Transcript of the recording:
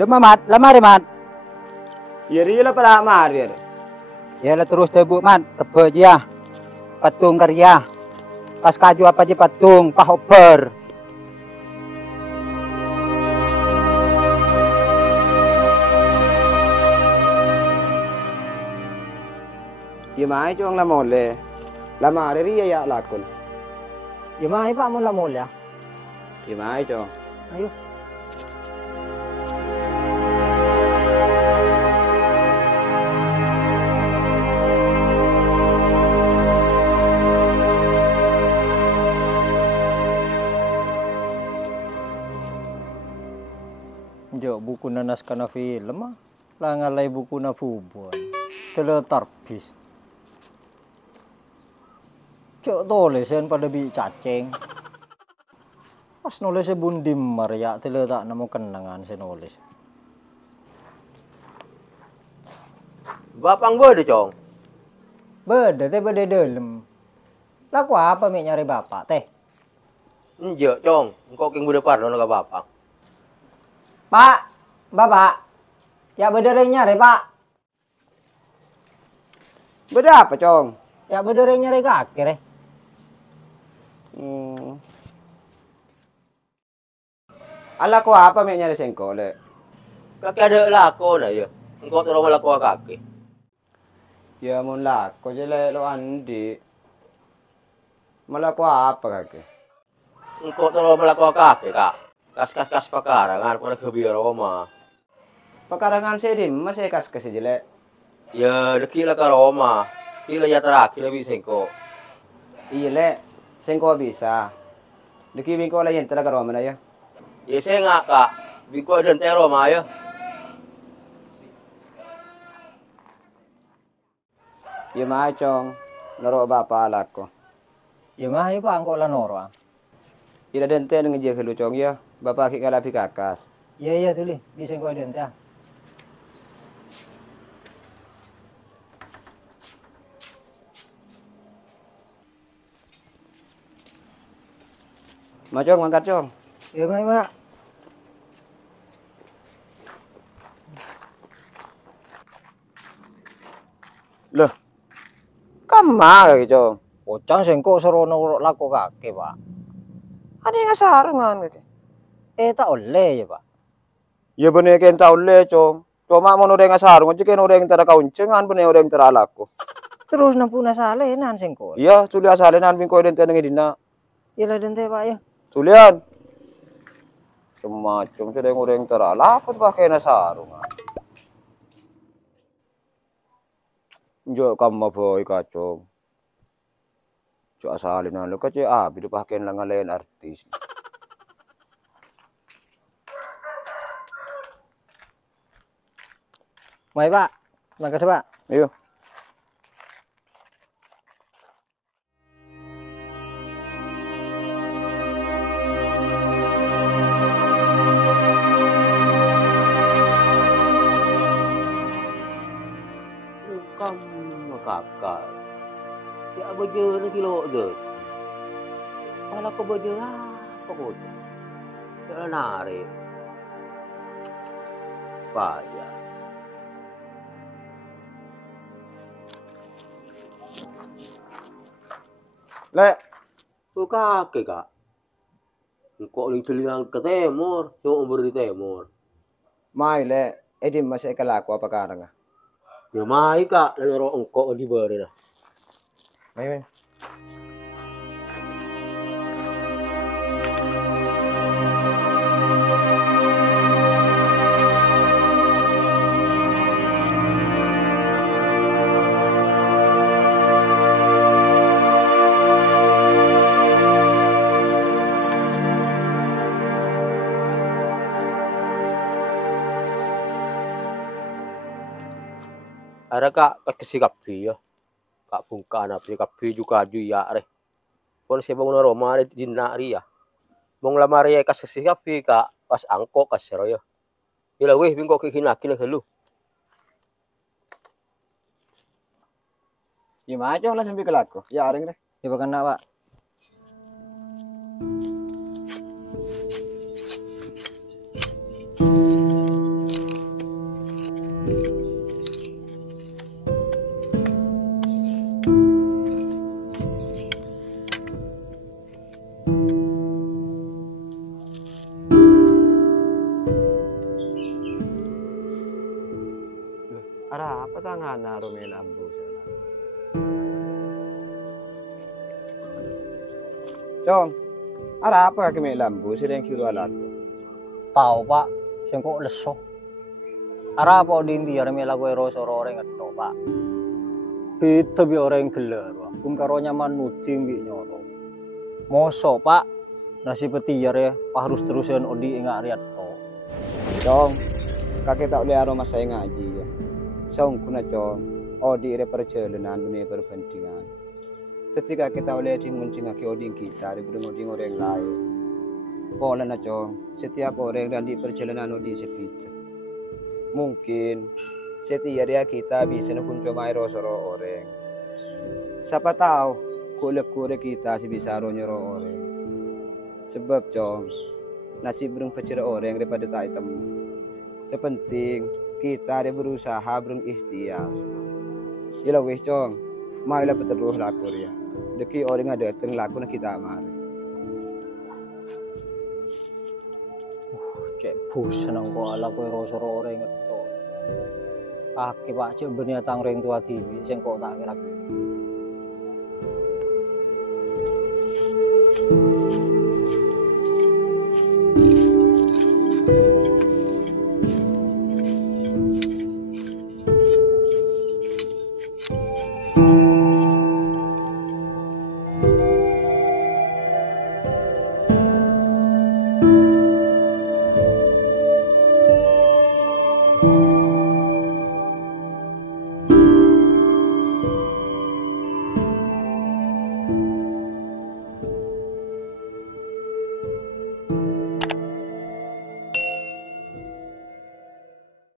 Dema mat, lamari mat. Yeri la para mari. Ya la terus tebu mat, tebe dia. Patung karya. Pas kaju apa aja patung, pahoper. Yamai chong la mole. La mari ria ya lakul. Yamai pa mo la molya. Yamai chong. Ayo. Jo buku nanas kana film ah. Langalay buku na fubon. Teletar bis. Cok tulisan pada bi cacing. Pas nulis bundim Maria teletak namo kenangan nulis. Bapang bede, Cong. Bede teh bede dalam. Laku apa mek nyari bapak teh? Enje, Cong. Engkau king bude parno ka bapang. Pak, bapak. Ya bede nyari, Pak. Beda apa chong? Ya bede nyari kaki reh. Ala ko apa mek nyari sengkole? Kaki ada lako na ya. Engkau tolong lako kaki. Ya mun lako jele lo andi. Malah ko apa kaki? Engkau tolong lako kaki, Kak. Kas pakarangan pada kebiar Roma. Pekarangan saya masih kas jele. Ya, deki lah ka Roma. Kila ya terakhir lebih sengko. Iya le, sengko bisa. Deki bingko la yen tara ka Roma na ya. Ya saya ngak, Kak. Biko dan teh Roma ya. Ya mah chong, naro bapa alako. Ya mah Pak angko la noro. Ida dente ngeje helu chong ya. Bapak ki ngalapi kakas. Iya tuli, bisa gua den teh. Macong mangkat chong. Ya Pak. Loh. Kama kaki chong. Ocang sengko serono lako kaki, Pak. Ada yang sarangan kaki. Tak oleh ya, Pak. Ya bener ken tau le chong. Cuma mau orang sarung aja ken orang tara kauncengan bener orang tara alako. Terus nampuna salenan sengko. Iya, sulia salenan bingko den teneng dina. Ya lah den teh, Pak ya. Sulian. Semacam sedang orang tara alako pakai na sarung. Jo kamma boy kacong. Jo asalinan lo kace bidu pakai langalen artis. Mai Pak, makasih Pak. Ayo. Kamu kakak. Ya beje na kilo je. Pala ko beje apa ko? Ya nari. Payah. Le, Suka ke, Kak. Kok ning telingang ke timur, cuma beri timur. mai le, edim masih kelaku apa karang? Ya mai, Kak, nang engkok di bari dah. Mai. Ada Kak kasi kapi ya. Kak bungka na pi kapi juga ju ya re. Kon se bangun Roma re dinna ri ya. Mong lamar ya kas kasih kapi ka pas angko kas seroyo. Ila weh bingko kikinakin helu. Gimana cong lah sampai ke laku? Ya aring deh. Iba kena Pak. Ada apa tangan naruh lambu sana? Cong, ada apa kaki lambu sering kira laku? Tahu Pak, sing kok leso. Ara apa di India rame lagu eroso orang ngeto Pak. Itu bi orang gelar Pak. Kum karonya manuting bi nyoro. Moso Pak, nasi petiar ya, Pak harus terusin odi ingat riat to. Cong, kakek tak boleh aroma saya ngaji ya. Song kuna cong, odi re perjalanan dunia perbandingan. Ketika kita oleh ding mencingaki oding kita, diberi oding orang lain. Pola na cong, setiap orang dan di perjalanan odi sepita. Mungkin setiap dia kita bisa nakunco mairo soro orang. Siapa tahu kulek kita si bisa nyoro orang. Sebab cong, nasib burung pecera orang daripada tak temu. Sepenting kita ada berusaha burung ikhtiar. Ila wis cong, mailah peteruh laku ya. Deki orang ada dateng laku na kita mari. Cek bosan aku ala kowe rosoro orang ngeto. Kaki Pak cek berniatang ring tua TV sing kok tak kira.